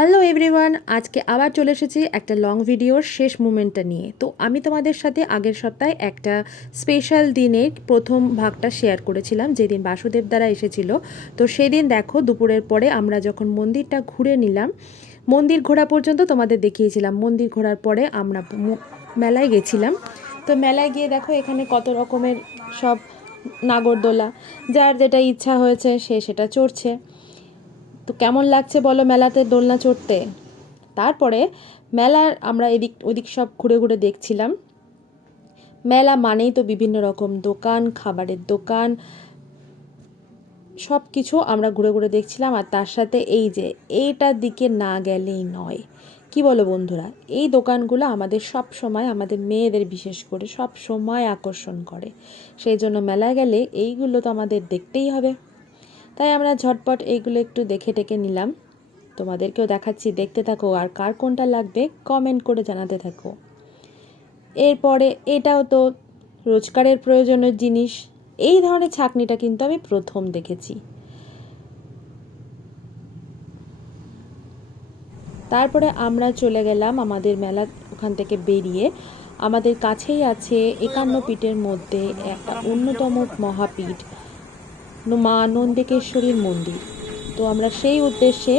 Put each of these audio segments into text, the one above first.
Hello everyone, আজকে আবার চলে এসেছি একটা লং ভিডিওর শেষ মোমেন্টটা নিয়ে। তো আমি তোমাদের সাথে আগের সপ্তাহে একটা স্পেশাল দিনের প্রথম ভাগটা শেয়ার করেছিলাম, যেদিন বাসুদেব দ্বারা এসেছিল। তো সেদিন দেখো দুপুরের পরে আমরা যখন মন্দিরটা ঘুরে নিলাম, মন্দির ঘোরা পর্যন্ত তোমাদের দেখিয়েছিলাম। মন্দির ঘোরার পরে আমরা মেলায় গেছিলাম। তো মেলায় গিয়ে দেখো এখানে কত রকমের সব নাগরদোলা, যার যেটা ইচ্ছা হয়েছে সে সেটা চড়ছে। তো কেমন লাগছে বলো মেলাতে দোলনা চড়তে? তারপরে মেলার আমরা এদিক ওদিক সব ঘুরে ঘুরে দেখছিলাম। মেলা মানেই তো বিভিন্ন রকম দোকান, খাবারের দোকান, সব কিছু আমরা ঘুরে ঘুরে দেখছিলাম। আর তার সাথে এই যে এইটার দিকে না গেলেই নয়, কি বলো বন্ধুরা? এই দোকানগুলো আমাদের সব সময়, আমাদের মেয়েদের বিশেষ করে সব সময় আকর্ষণ করে। সেই জন্য মেলায় গেলে এইগুলো তো আমাদের দেখতেই হবে। তাই আমরা ঝটপট এইগুলো একটু দেখে টেকে নিলাম। তোমাদেরকেও দেখাচ্ছি, দেখতে থাকো, আর কার কোনটা লাগবে কমেন্ট করে জানাতে থাকো। এরপরে এটাও তো রোজকারের প্রয়োজনের জিনিস। এই ধরনের ছাকনিটা কিন্তু আমি প্রথম দেখেছি। তারপরে আমরা চলে গেলাম আমাদের মেলা ওখান থেকে বেরিয়ে। আমাদের কাছেই আছে 51 পীঠের মধ্যে একটা অন্যতম মহাপীঠ, মা নন্দিকেশ্বরীর মন্দির। তো আমরা সেই উদ্দেশ্যে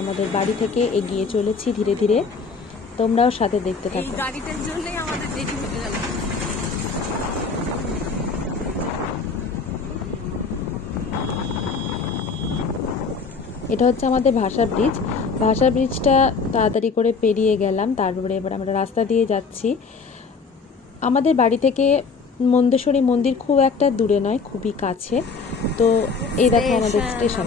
আমাদের বাড়ি থেকে এগিয়ে চলেছি ধীরে ধীরে। তোমরাও সাথে দেখতে থাকো। এটা হচ্ছে আমাদের ভাষা ব্রিজ। ভাষা ব্রিজটা তাড়াতাড়ি করে পেরিয়ে গেলাম। তারপরে এবার আমরা রাস্তা দিয়ে যাচ্ছি। আমাদের বাড়ি থেকে মন্দেশ্বরী মন্দির খুব একটা দূরে নয়, খুবই কাছে। তো এই দেখো আমাদের স্টেশন।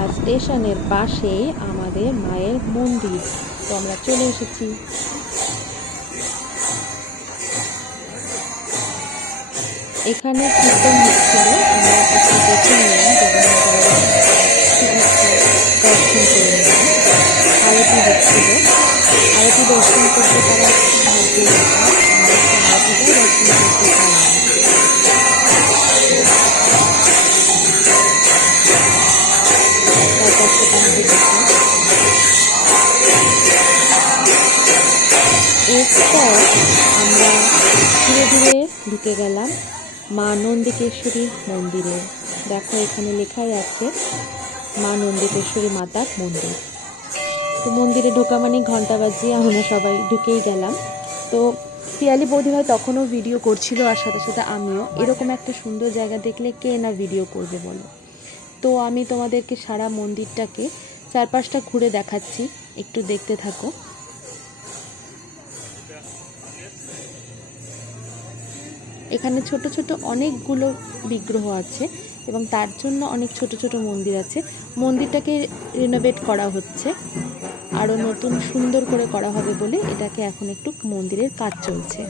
আর স্টেশনের পাশেই আমাদের মায়ের মন্দির। তো আমরা চলে এসেছি। এখানে কীর্তন হচ্ছিল, আমরা একটু দেখে নিলাম, দর্শন করে নিলাম। আরতি হচ্ছিল, আরতি দর্শন করতে পারা ভাগ্যের ব্যাপার। আমরা আরতিটাই দর্শন করতে পারলাম। এরপর আমরা ধীরে ধীরে ঢুকে গেলাম মা নন্দিকেশ্বরী মন্দিরে। দেখো এখানে লেখাই আছে মা নন্দিকেশ্বরী মাতার মন্দির। তো মন্দিরে ঢোকা মানে ঘন্টা বাজিয়ে আমরা সবাই ঢুকেই গেলাম। তো পিয়ালি বৌদিভাই তখনও ভিডিও করছিল, আর সাথে সাথে আমিও। এরকম একটা সুন্দর জায়গা দেখলে কে না ভিডিও করবে বলো? তো আমি তোমাদেরকে সারা মন্দিরটাকে চারপাশটা ঘুরে দেখাচ্ছি, একটু দেখতে থাকো। এখানে ছোট ছোট অনেকগুলো বিগ্রহ আছে এবং তার জন্য অনেক ছোট ছোট মন্দির আছে। মন্দিরটাকে রিনোভেট করা হচ্ছে, আরও নতুন সুন্দর করে করা হবে বলে এটাকে এখন একটু মন্দিরের কাজ চলছে।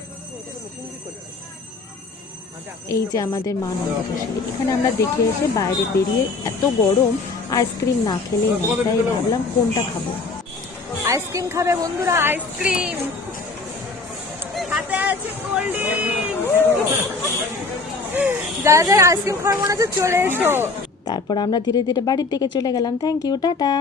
এই যে আমাদের মা নন্দিকেশ্বরী, এখানে আমরা দেখে এসে বাইরে বেরিয়ে, এত গরম, আইসক্রিম না খেলেই না, তাই ভাবলাম কোনটা খাবো। আইসক্রিম খাবে বন্ধুরা, আইসক্রিম হাতে আছে, কোল্ড ড্রিঙ্কস। যারা যারা আইসক্রিম খাওয়ার মনে হচ্ছে চলে এসো। তারপর আমরা ধীরে ধীরে বাড়ির দিকে চলে গেলাম। Thank you, tata.